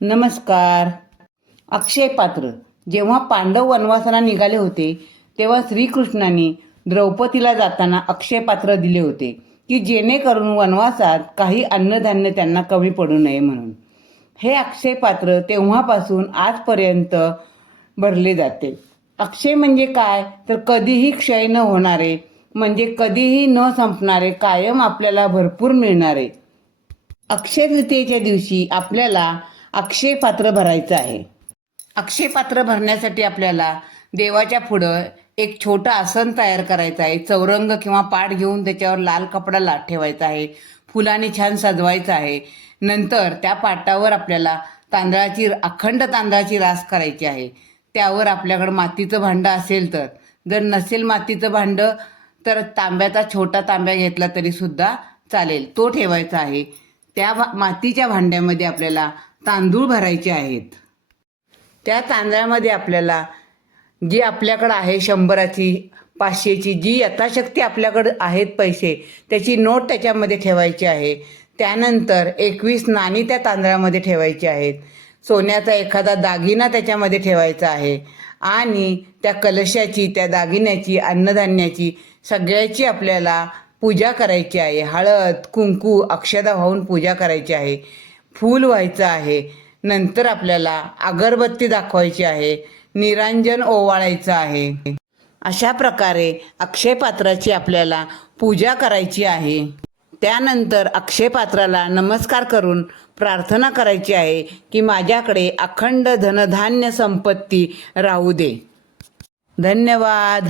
नमस्कार. अक्षय पात्र. जेव्हा पांडव वनवासाला निघाले होते तेव्हा श्रीकृष्णाने द्रौपदीला जाताना अक्षय पात्र दिले होते की जेणेकरून वनवासात काही अन्नधान्य त्यांना कमी पडू नये म्हणून. हे अक्षय पात्र तेव्हापासून आजपर्यंत भरले जाते. अक्षय म्हणजे काय तर कधीही क्षय न होणारे, म्हणजे कधीही न संपणारे, कायम आपल्याला भरपूर मिळणारे. अक्षय तृतीयेच्या दिवशी आपल्याला अक्षय पात्र भरायचं आहे. अक्षय पात्र भरण्यासाठी आपल्याला देवाच्या पुढं एक छोटं आसन तयार करायचं आहे. चौरंग किंवा पाट घेऊन त्याच्यावर लाल कपडा ठेवायचा आहे. फुलाने छान सजवायचं आहे. नंतर त्या पाटावर आपल्याला अखंड तांदळाची रास करायची आहे. त्यावर आपल्याकडं मातीचं भांडं असेल तर, जर नसेल मातीचं भांडं तर तांब्याचा छोटा तांब्या घेतला तरी सुद्धा चालेल, तो ठेवायचा आहे. त्या मातीच्या भांड्यामध्ये आपल्याला तांदूळ भरायचे आहेत. त्या तांदळामध्ये आपल्याला जी आपल्याकडं आहे 100ची 500ची जी यथाशक्ती आपल्याकडं आहेत पैसे, त्याची नोट त्याच्यामध्ये ठेवायची आहे. त्यानंतर 21 नाणी त्या तांदळामध्ये ठेवायची आहेत. सोन्याचा एखादा दागिना त्याच्यामध्ये ठेवायचा आहे. आणि त्या कलशाची, त्या दागिन्याची, अन्नधान्याची सगळ्याची आपल्याला पूजा करायची आहे. हळद कुंकू अक्षदा वाहून पूजा करायची आहे. फूल व्हायचं आहे. नंतर आपल्याला अगरबत्ती दाखवायची आहे. निरांजन ओवाळायचं आहे. अशा प्रकारे अक्षय पात्राची आपल्याला पूजा करायची आहे. त्यानंतर अक्षय पात्राला नमस्कार करून प्रार्थना करायची आहे की माझ्याकडे अखंड धनधान्य संपत्ती राहू दे. धन्यवाद.